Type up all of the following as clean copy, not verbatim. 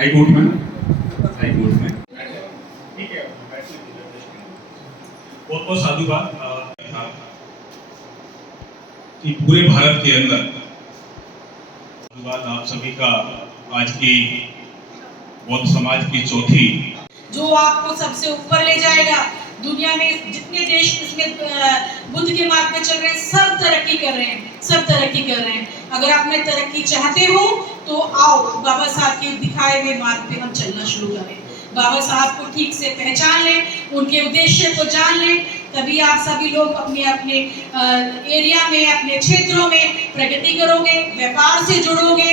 High court में ठीक है। बहुत बहुत साधुवाद कि पूरे भारत के अंदर साधुवाद आप सभी का आज की बौद्ध समाज की चौथी जो आपको सबसे ऊपर ले जाएगा। दुनिया में जितने देश इसमें बुद्ध के मार्ग पे चल रहे हैं सब तरक्की कर रहे हैं, सब तरक्की कर रहे हैं। अगर आप में तरक्की चाहते हो तो आओ बाबा साहब के दिखाए हुए मार्ग पे हम चलना शुरू करें। बाबा साहब को ठीक से पहचान लें, उनके उद्देश्य को जान लें, तभी आप सभी लोग अपने अपने एरिया में, अपने क्षेत्रों में प्रगति करोगे, व्यापार से जुड़ोगे,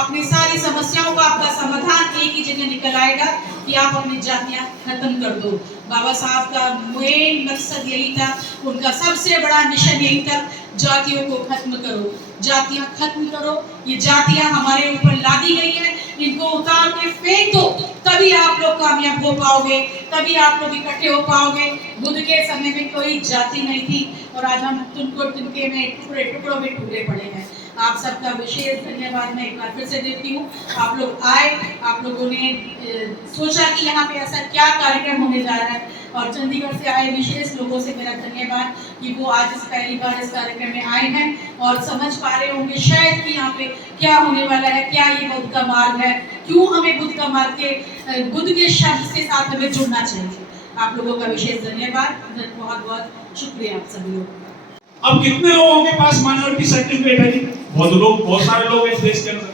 अपनी सारी समस्याओं का आपका समाधान एक ही जगह निकल आएगा कि आप अपनी जातियां खत्म कर दो। बाबा साहब का मेन मकसद यही था, उनका सबसे बड़ा मिशन यही था, जातियों को खत्म करो, जातियां खत्म करो। ये जातियां हमारे ऊपर लादी गई हैं, इनको उतार के फेंक दो, तभी आप लोग कामयाब हो पाओगे, तभी आप लोग इकट्ठे हो पाओगे। बुद्ध के समय में कोई जाति नहीं थी और आज हम तुमको तिनके में टुकड़े टुकड़ों में टुकड़े पड़े हैं। आप सबका विशेष धन्यवाद मैं एक बार फिर से देती हूँ। आप लोग आए, आप लोगों ने सोचा कि यहाँ पे ऐसा क्या कार्यक्रम होने जा रहा है, और चंडीगढ़ से आए विशेष लोगों से मेरा धन्यवाद कि वो आज इस पहली बार इस कार्यक्रम में आए हैं और समझ पा रहे होंगे शायद कि यहाँ पे क्या होने वाला है, क्या ये बुद्ध का मार्ग है, क्यों हमें बुद्ध का मार्ग के बुद्ध के शब्द के साथ हमें जुड़ना चाहिए। आप लोगों का विशेष धन्यवाद, बहुत बहुत शुक्रिया आप सभी लोगों का। अब कितने लोगों के पास माइनॉरिटी सर्टिफिकेट है जी? बहुत सारे लोग हैं इस देश के अंदर।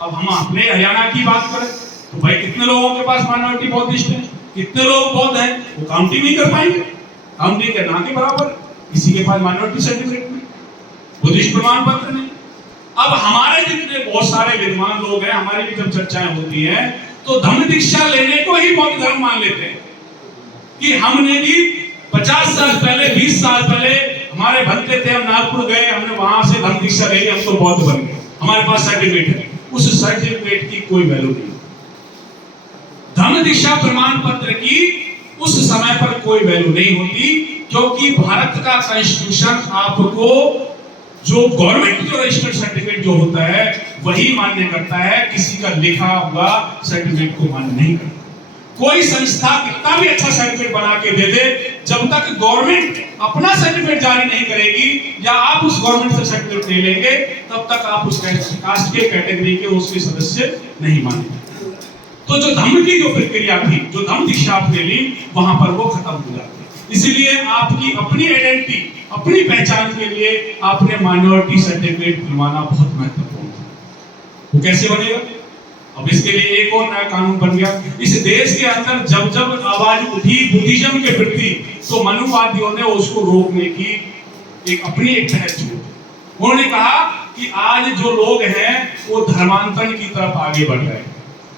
अब हम अपने हरियाणा की बात करें तो भाई कितने लोगों के पास माइनॉरिटी बौद्धिस्ट है, कितने लोग बौद्ध हैं, वो काउंटिंग नहीं कर पाएंगे, काउंटिंग के ना के बराबर। किसी के पास माइनॉरिटी सर्टिफिकेट नहीं, बुद्धिस्ट प्रमाण पत्र नहीं। अब हमारे जितने बहुत सारे विद्वान लोग हैं, हमारी भी जब चर्चाएं होती हैं तो धम्म दीक्षा लेने को ही बौद्ध धर्म मान लेते हैं कि हमने भी 50 साल पहले, 20 साल पहले हमारे भक्ते थे, हम नागपुर गए, हमने वहां से धम्म दीक्षा ले ली, हम तो बौद्ध बन गए, हमारे पास सर्टिफिकेट है। उस सर्टिफिकेट की कोई वैल्यू नहीं। धम्म दीक्षा प्रमाण पत्र की उस समय पर कोई वैल्यू नहीं होती, क्योंकि भारत का कॉन्स्टिट्यूशन आपको जो गवर्नमेंट जो रजिस्टर्ड सर्टिफिकेट जो होता है वही मान्य करता है, किसी का लिखा हुआ सर्टिफिकेट को मान्य नहीं करता। कोई संस्था कितना भी अच्छा सर्टिफिकेट बना के दे दे, जब तक गवर्नमेंट अपना सर्टिफिकेट जारी नहीं करेगी या आप उस गवर्नमेंट से सर्टिफिकेट नहीं लेंगे, तब तक आप उस कास्ट के कैटेगरी के उसके सदस्य नहीं मानेंगे। तो जो धम्म की जो प्रक्रिया थी, जो धम्म दीक्षा आपने ली, वहां पर वो खत्म हो जाती है। इसलिए आपकी अपनी आइडेंटिटी, अपनी पहचान के लिए आपने माइनॉरिटी सर्टिफिकेट बनवाना बहुत महत्वपूर्ण है। वो कैसे बनेगा? अब इसके लिए एक और नया कानून बन गया इस देश के अंदर। जब जब आवाज उठी बुद्धिज्म के प्रति, तो मनुवादियों ने उसको रोकने की एक अपनी एक पहल छोड़ी। उन्होंने कहा कि आज जो लोग हैं वो धर्मांतरण की तरफ आगे बढ़ रहे हैं,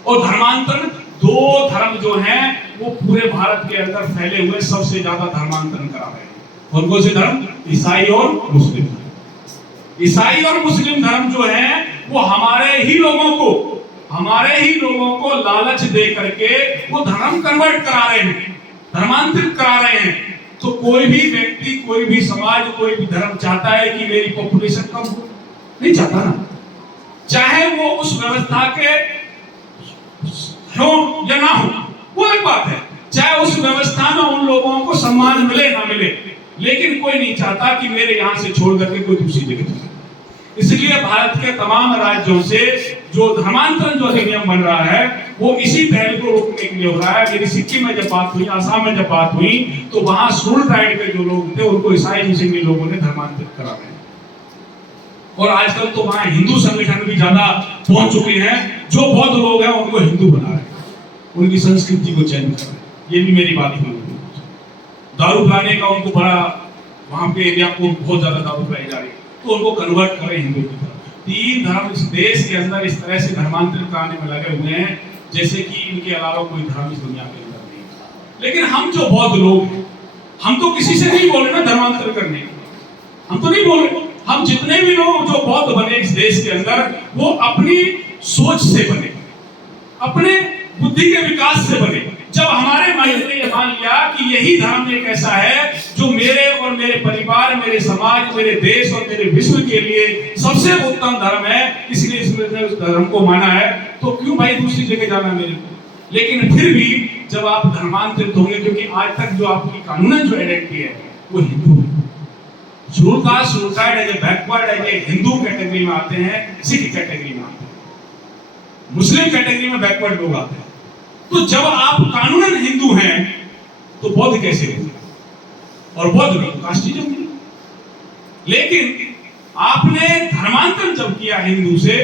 और धर्मांतरण दो धर्म जो हैं वो पूरे भारत के अंदर फैले हुए सबसे ज्यादा धर्मांतरण करा रहे हैं। कौन कौन से धर्म? ईसाई और मुस्लिम। ईसाई और मुस्लिम धर्म जो है वो हमारे ही लोगों को लालच दे करके वो धर्म कन्वर्ट करा रहे हैं, धर्मांतरित करा रहे हैं। तो कोई भी व्यक्ति, कोई भी समाज, कोई भी धर्म चाहता है कि मेरी पॉपुलेशन कम हो? नहीं चाहता ना। चाहे वो उस व्यवस्था के हो या ना हो, वो एक बात है। चाहे उस व्यवस्था में उन लोगों को सम्मान मिले ना मिले, लेकिन कोई नहीं चाहता कि मेरे यहाँ से छोड़ करके कोई दूसरी जगह चले। इसलिए भारत के तमाम राज्यों से जो धर्मांतरण जो अधिनियम बन रहा है वो इसी पहल को रोकने के लिए हो रहा है। मेरी सिक्किम में जब बात हुई, आसाम में जब बात हुई, तो वहां शेड्यूल्ड ट्राइब के जो लोग थे उनको ईसाई मुस्लिम लोगों ने धर्मांतरित करा रहे हैं। और आजकल तो वहां हिंदू संगठन भी ज्यादा पहुंच चुके हैं, जो बौद्ध लोग हैं उनको हिंदू बना रहे हैं, उनकी संस्कृति को चेंज कर रहे हैं। ये भी मेरी बात हुई। दारू पिलाने का उनको बड़ा, वहां पे एरिया को बहुत ज्यादा दारू पिलाई जा रही है, तो उनको कन्वर्ट करें हिंदू की तरफ। तीन धर्म इस देश के अंदर इस तरह से धर्मांतरित कराने में लगे हुए हैं जैसे कि इनके अलावा कोई धर्म इस दुनिया के अंदर नहीं। लेकिन हम जो बौद्ध लोग हैं, हम तो किसी से नहीं बोल रहे ना धर्मांतर करने के, हम तो नहीं बोल रहे। हम जितने भी लोग जो बौद्ध बने इस देश के अंदर, वो अपनी सोच से बने, अपने बुद्धि के विकास से बने। जब हमारे महल ने मान लिया कि यही धर्म एक ऐसा है जो मेरे और मेरे परिवार, मेरे समाज, मेरे देश और मेरे विश्व के लिए सबसे उत्तम धर्म है, इसलिए इसने उस धर्म को माना है, तो क्यों भाई दूसरी जगह जाना मेरे को? लेकिन फिर भी जब आप धर्मांतरित होंगे, क्योंकि आज तक जो आपकी कानूनन जो आइडेंटिटी है वो हिंदू है, शुरू as a backward as a Hindu category में आते हैं, सिख कैटेगरी में आते हैं, मुस्लिम कैटेगरी में बैकवर्ड लोग आते हैं। तो जब आप कानूनन हिंदू हैं तो बौद्ध कैसे होंगे? और बौद्ध में कास्टिज्म नहीं। लेकिन आपने धर्मांतरण जब किया हिंदू से,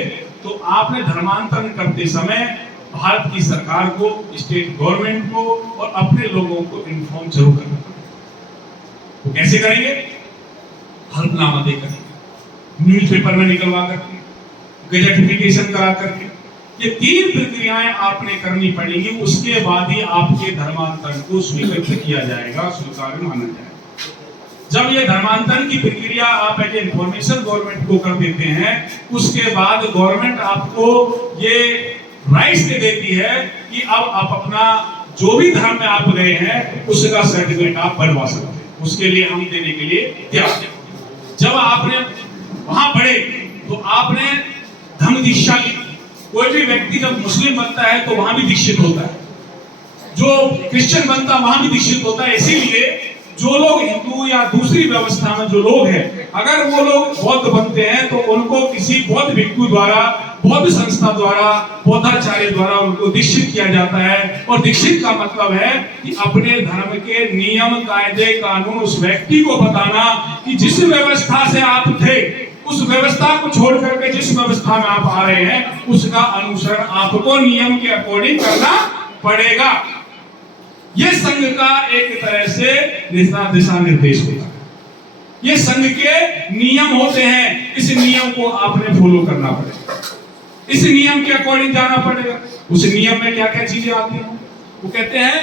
तो आपने धर्मांतरण करते समय भारत की सरकार को, स्टेट गवर्नमेंट को और अपने लोगों को इन्फॉर्म जरूर करना पड़ेगा। तो कैसे करेंगे? हल्फनामा दे करके, न्यूज़पेपर में निकलवा करके, गजेटिफिकेशन करा करके, ये 3 प्रक्रियाएं आपने करनी पड़ेगी। उसके बाद ही आपके धर्मांतरण को स्वीकृत किया जाएगा, स्वीकार माना जाएगा। जब ये धर्मांतरण की प्रक्रिया आप एज इंफॉर्मेशन गवर्नमेंट को कर देते हैं, उसके बाद गवर्नमेंट आपको ये राइट्स दे देती है कि अब आप अपना जो भी धर्म में आप गए हैं उसका सर्टिफिकेट आप बनवा सकते हैं। उसके लिए हम देने के लिए तैयार हैं। जब आपने वहां पढ़े तो आपने धर्म दीक्षा ली। कोई भी व्यक्ति जब मुस्लिम बनता है तो वहां भी दीक्षित होता है, जो क्रिश्चियन बनता है वहां भी दीक्षित होता है। इसीलिए जो लोग हिंदू या दूसरी व्यवस्था में जो लोग हैं, अगर वो लोग बौद्ध बनते हैं तो उनको किसी बौद्ध भिक्षु द्वारा, बौद्ध संस्था द्वारा, बौद्धाचार्य द्वारा उनको दीक्षित किया जाता है। और दीक्षित का मतलब है कि अपने धर्म के नियम, कायदे, कानून उस व्यक्ति को बताना कि जिस व्यवस्था से आप थे, उस व्यवस्था को छोड़ करके जिस व्यवस्था में आप आ रहे हैं उसका अनुसरण आपको नियम के अकॉर्डिंग करना पड़ेगा। ये संघ का एक तरह से दिशा निर्देश होता है, ये संघ के नियम होते हैं। इस नियम को आपने फॉलो करना पड़ेगा, इस नियम के अकॉर्डिंग जाना पड़ेगा। उस नियम में क्या क्या चीजें आती हैं? वो कहते हैं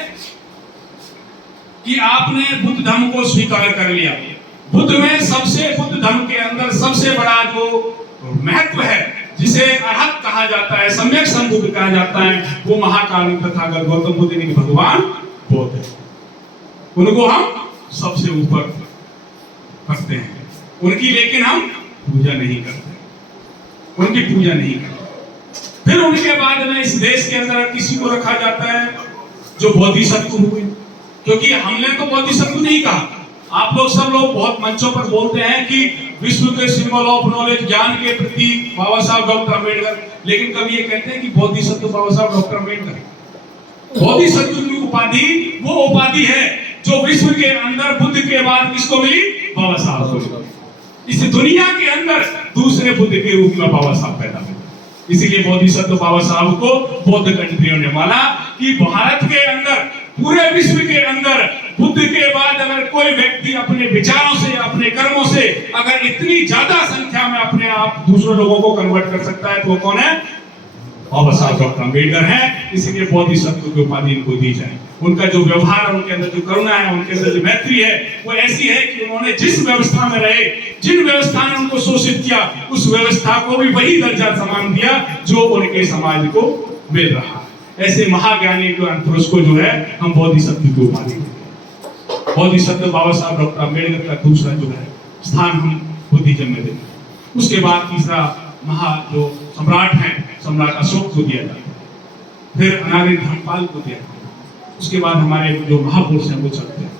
कि आपने बुद्ध धर्म को स्वीकार कर लिया। बुद्ध धर्म के अंदर सबसे बड़ा जो महत्व है, जिसे अरहत कहा जाता है, सम्यक संबुद्ध कहा जाता है, वो महाकाल तथागत गौतम बुद्ध यानी भगवान बुद्ध है। उनको हम सबसे ऊपर रखते हैं, उनकी लेकिन हम पूजा नहीं करते, उनकी पूजा नहीं करते। फिर उनके बाद में इस देश के अंदर किसी को रखा जाता है जो बोधिसत्व हुए, क्योंकि हमने तो बोधिसत्व नहीं कहा। आप लोग सब लोग बहुत मंचों पर बोलते हैं कि विश्व के सिंबल ऑफ नॉलेज, ज्ञान के प्रतीक बाबा साहब डॉक्टर अम्बेडकर, लेकिन कभी ये कहते हैं कि बोधिसत्व बाबा साहब डॉक्टर अम्बेडकर। बोधिसत्व की उपाधि वो उपाधि है जो विश्व के अंदर बुद्ध के बाद किसको मिली? बाबा साहब को। इस दुनिया के अंदर दूसरे बुद्ध के रूप में बाबा साहब पैदा हुए, इसीलिए बोधिसत्व बाबा साहब को बौद्ध कंट्रियों ने माना कि भारत के अंदर, पूरे विश्व के अंदर बुद्ध के बाद अगर कोई व्यक्ति अपने विचारों से, अपने कर्मों से अगर इतनी ज्यादा संख्या में अपने आप दूसरे लोगों को कन्वर्ट कर सकता है तो वो कौन है? बाबा साहब डॉक्टर अम्बेडकर हैं। इसलिए बोधिसत्व की उपाधि इनको दी जाए। उनका जो व्यवहार, उनके अंदर जो करुणा है, उनके अंदर जो मैत्री है, वो ऐसी है कि उन्होंने जिस व्यवस्था में रहे, जिन व्यवस्था ने उनको शोषित किया, उस व्यवस्था को भी वही दर्जा सम्मान दिया जो उनके समाज को मिल रहा है। ऐसे महाज्ञानी पुरुष को जो है हम बोधिसत्व की उपाधि देते हैं। बोधिसत्व बाबा साहब डॉक्टर अम्बेडकर का दूसरा जो है स्थान हम बुद्धिज्म में देते हैं। उसके बाद तीसरा जो सम्राट हैं, सम्राट अशोक को दिया जाता है, फिर अनार्य धर्मपाल को दिया जाता है, उसके बाद हमारे जो महापुरुष हैं वो चलते हैं।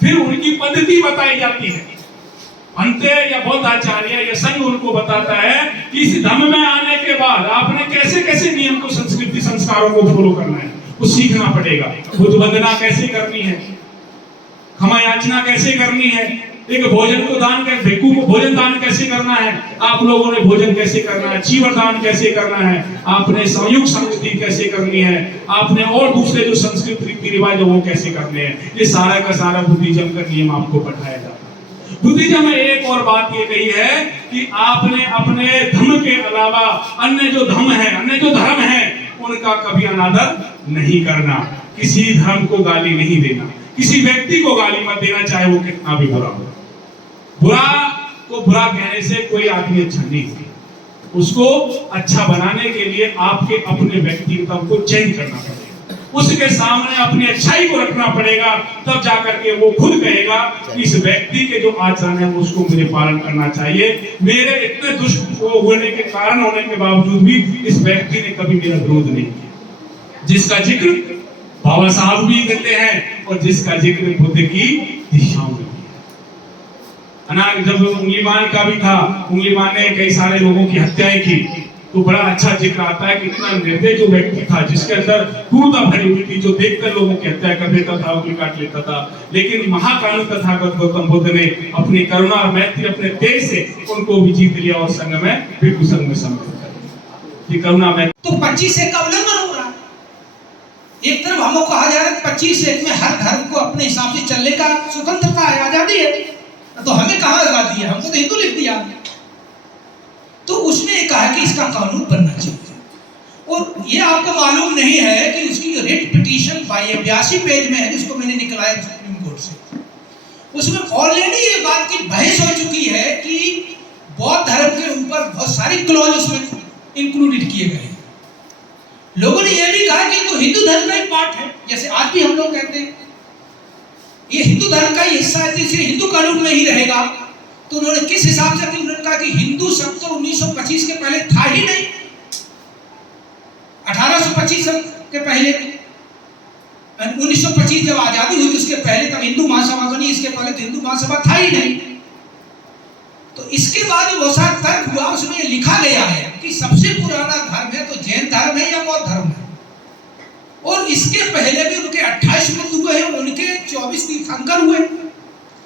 फिर उनकी पद्धति बताई जाती है। अंत्य या बौद्धाचार्य या संघ उनको बताता है कि इस धर्म में आने के बाद आपने कैसे कैसे नियम को, संस्कृति, संस्कारों को फॉलो करना है, वो सीखना पड़ेगा। बुद्ध वंदना कैसे करनी है, क्षमा याचना कैसे करनी है, एक भोजन को दान, भिक्षु को भोजन दान कैसे करना है, आप लोगों ने भोजन कैसे करना है, चीवर दान कैसे करना है, आपने संयुक्त संगति कैसे करनी है, आपने और दूसरे जो संस्कृत रीति रिवाज है वो कैसे करने हैं, ये सारा का सारा बुद्धिज्म का नियम आपको पढ़ाया जाता है। बुद्धिज्म में एक और बात ये कही है कि आपने अपने धर्म के अलावा अन्य जो धर्म है, अन्य जो धर्म है, उनका कभी अनादर नहीं करना, किसी धर्म को गाली नहीं देना, किसी व्यक्ति को गाली मत देना, चाहे वो कितना भी बुरा हो। बुरा को बुरा कहने से कोई आदमी अच्छा नहीं है, उसको अच्छा बनाने के लिए आपके अपने व्यक्तित्व को चेंज करना पड़ेगा, उसके सामने अपनी अच्छाई को रखना पड़ेगा, तब जाकर के वो खुद कहेगा कि इस व्यक्ति के जो आचरण है उसको मुझे पालन करना चाहिए। मेरे इतने दुष्ट होने के कारण होने के बावजूद भी इस व्यक्ति ने कभी मेरा विरोध नहीं किया, जिसका जिक्र बाबा साहब भी देते हैं और जिसका जिक्र बुद्ध की दिशाओं में। जब उंगलीमान का भी था, उंगलीमान ने कई सारे लोगों की हत्याएं की, तो बड़ा अच्छा जिक्र आता है कि इतना निर्दयी जो व्यक्ति था, जिसके अंदर क्रूरता भरी हुई थी, जो देखकर लोगों की हत्या कर देता था, उंगली काट लेता था। लेकिन महाकाल तथागत गौतम बुद्ध ने अपनी करुणा और मैत्री अपने तेज से उनको भी जीत लिया और संग में भिक्षु संघ में सम्मिलित कर दिया। ये करुणा में तो 25 एक का उल्लंघन हो रहा है। एक तरफ हमको कहा जा रहा है 25 एक में हर धर्म को अपने हिसाब से चलने का स्वतंत्रता है, आजादी है, तो हमें कहाँ आजादी है? हमको तो हिंदू लिख दिया। तो उसने कहा कि इसका कानून बनना चाहिए। और ये आपको मालूम नहीं है कि उसकी रिट पिटीशन 82 पेज में है, जिसको मैंने निकलाया सुप्रीम कोर्ट से। उसमें ऑलरेडी ये बात की बहस हो चुकी है कि बौद्ध धर्म के ऊपर बहुत सारी क्लॉज उसमें इंक्लूडेड किए गए हैं। लोगों ने यह भी कहा कि तो हिंदू धर्म का ही पार्ट है, जैसे आज भी हम लोग कहते हैं ये हिंदू धर्म का ही हिस्सा है, इसलिए हिंदू कानून में ही रहेगा। तो उन्होंने किस हिसाब से उन्होंने कहा कि हिंदू शब्द तो 1925 के पहले था ही नहीं, 1825 के पहले, 1925 जब आजादी हुई उसके पहले तब हिंदू महासभा बनी, इसके पहले तो हिंदू महासभा था ही नहीं। तो इसके बाद बहुत सारा तर्क हुआ, उसमें लिखा गया है कि सबसे पुराना धर्म है तो जैन धर्म है या बौद्ध धर्म है। और इसके पहले भी उनके 28 बुद्ध हुए हैं, उनके 24 तीर्थंकर हुए।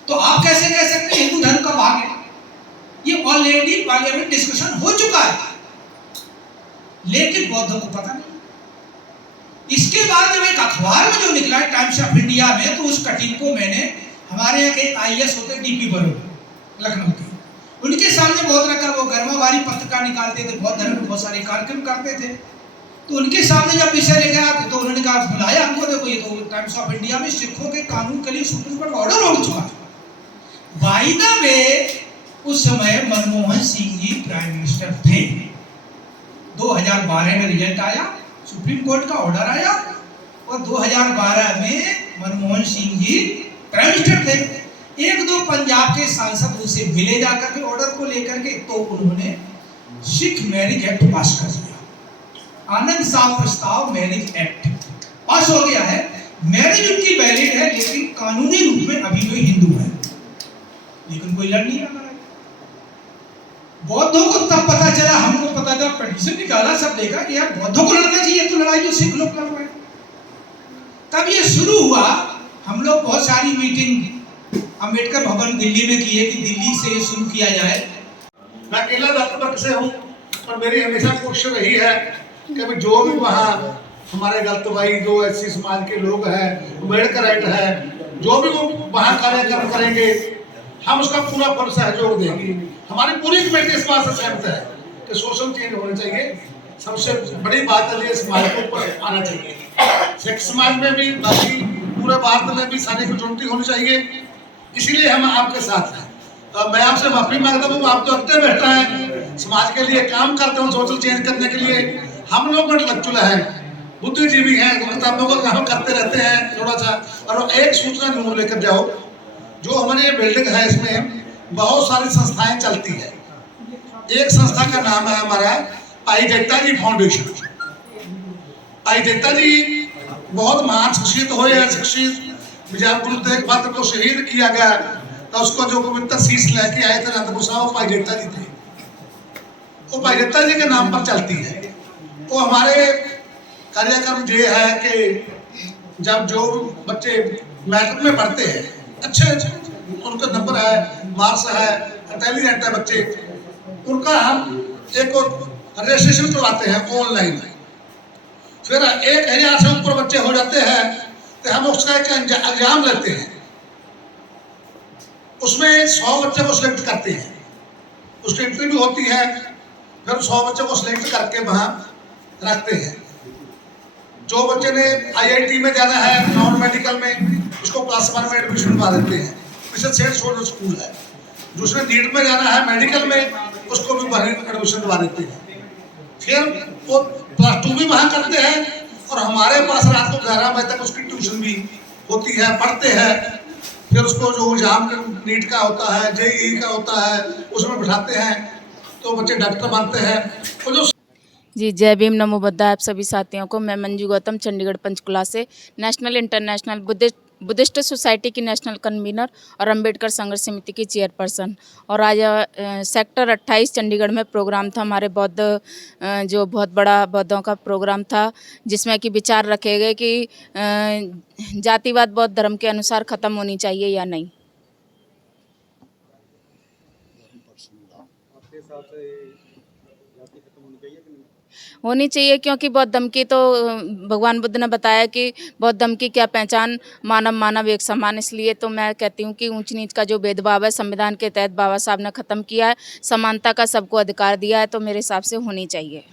तो आप कैसे कह सकते हैं हिंदू धर्म का भाग है? ये ऑलरेडी पार्लियामेंट डिस्कशन हो चुका है, लेकिन बौद्धों को पता नहीं। इसके बाद जब एक अखबार में जो निकला है टाइम्स ऑफ इंडिया में, तो उस कटिंग को मैंने, हमारे यहाँ के IAS होते DP बरोड़ लखनऊ के, उनके सामने बहुत रखा, वो गर्मावारी पत्रिका निकालते थे, बौद्ध धर्म में बहुत सारे कार्यक्रम करते थे। तो उनके सामने जब विषय लेके आया तो उन्होंने कहा बुलाया हमको, देखो ये तो टाइम्स ऑफ इंडिया में सिखों के कानून के लिए सुप्रीम कोर्ट का ऑर्डर हो चुका है। बाय द वे उस समय मनमोहन सिंह जी प्राइम मिनिस्टर थे। 2012 में रिजल्ट आया, सुप्रीम कोर्ट का ऑर्डर आया और 2012 में मनमोहन सिंह जी प्राइम मिनिस्टर थे। एक दो पंजाब के सांसद उनसे मिले जाकर के ऑर्डर को लेकर के, तो उन्होंने सिख मैरिज एक्ट पास कर दिया। आनंद साहब प्रस्ताव मैरिज एक्ट पास हो गया है। मैरिज उनकी वैलिड है, लेकिन कानूनी रूप में अभी कोई हिंदू है, लेकिन कोई लड़ नहीं रहा। बौद्धों को तब पता चला, हमको पता था, पिटीशन निकाला, सब देखा कि यार बौद्धों को लड़ना चाहिए, तो लड़ाई जो सिख लोग लड़ रहे हैं। तब ये शुरू हुआ, हम लोग बहुत सारी मीटिंग अंबेडकर भवन दिल्ली में किए कि दिल्ली से ये शुरू किया जाए। मैं अकेला दत्त वर्ग से हूँ, और मेरी हमेशा कोशिश रही है कि जो भी वहाँ हमारे दलित भाई, जो SC समाज के लोग हैं, अम्बेडकराइट है, जो भी वो वहाँ कार्यक्रम करेंगे, हम उसका पूरा फल सहयोग देंगे। हमारी पूरी कमेटी इस बात से सहमत है कि सोशल चेंज होना चाहिए। सबसे बड़ी बात है समाज को ऊपर आना चाहिए। सिख समाज में भी, बाकी पूरे भारत में भी सारी अपॉर्चुनिटी होनी चाहिए, इसीलिए हम आपके साथ हैं। मैं आपसे माफी मांगता हूँ, आप तो अगते बैठा है, समाज के लिए काम करते हो, सोशल चेंज करने के लिए। हम लोग इंटेलेक्चुअल हैं, बुद्धिजीवी हैं, किताबों का काम करते रहते हैं थोड़ा सा। और एक सूचना जरूर लेकर जाओ, जो हमारी ये बिल्डिंग है, इसमें बहुत सारी संस्थाएं चलती है। एक संस्था का नाम है हमारा भाई जगता जी फाउंडेशन। भाई जगता जी बहुत महान शख्सियत हुए हैं, शख्सियत विजय गुरु तेग बहादुर को शहीद किया गया, तो उसको जो पवित्र शीश लेके आए थे अनंतपुर साहब, वो भाई जगता जी थे। वो भाई जगता जी के नाम पर चलती है। वो हमारे कार्यक्रम ये है कि जब जो बच्चे मैट्रिक में पढ़ते हैं, अच्छे उनका नंबर है, मार्क्स है, इंटेलिजेंट है बच्चे, उनका हम एक रजिस्ट्रेशन करवाते हैं ऑनलाइन। फिर 1000 से ऊपर बच्चे हो जाते हैं तो हम उसका एक एग्जाम लेते हैं, उसमें 100 बच्चे को सिलेक्ट करते हैं, उसकी इंटरव्यू होती है, फिर 100 बच्चों को सिलेक्ट करके वहाँ रखते हैं। जो बच्चे ने IIT में जाना है, नॉन मेडिकल में, उसको +1 में एडमिशन दिलवा देते हैं, मिशन सेठ सोलर स्कूल है। दूसरे नीट में जाना है मेडिकल में, उसको भी वहीं एडमिशन दिलवा देते हैं। फिर वो +2 भी वहाँ करते हैं, और हमारे पास रात को 11 बजे तक उसकी ट्यूशन भी होती है, पढ़ते हैं, फिर उसको जो एग्जाम नीट का होता है, जेईई का होता है, उसमें बिठाते हैं तो बच्चे डॉक्टर बनते हैं। और जो जी, जय भीम, नमो बुद्धाय आप सभी साथियों को। मैं मंजू गौतम चंडीगढ़ पंचकुला से नेशनल इंटरनेशनल बुद्धिस्ट सोसाइटी की नेशनल कन्वीनर और अंबेडकर संघर्ष समिति की चेयरपर्सन। और आज सेक्टर 28 चंडीगढ़ में प्रोग्राम था हमारे जो बहुत बड़ा बौद्धों का प्रोग्राम था, जिसमें कि विचार रखे गए कि जातिवाद बौद्ध धर्म के अनुसार ख़त्म होनी चाहिए या नहीं। होनी चाहिए, क्योंकि बौद्ध धर्म की तो भगवान बुद्ध ने बताया कि बौद्ध धर्म की क्या पहचान, मानव मानव एक समान। इसलिए तो मैं कहती हूँ कि ऊंच नीच का जो भेदभाव है संविधान के तहत बाबा साहब ने ख़त्म किया है, समानता का सबको अधिकार दिया है, तो मेरे हिसाब से होनी चाहिए।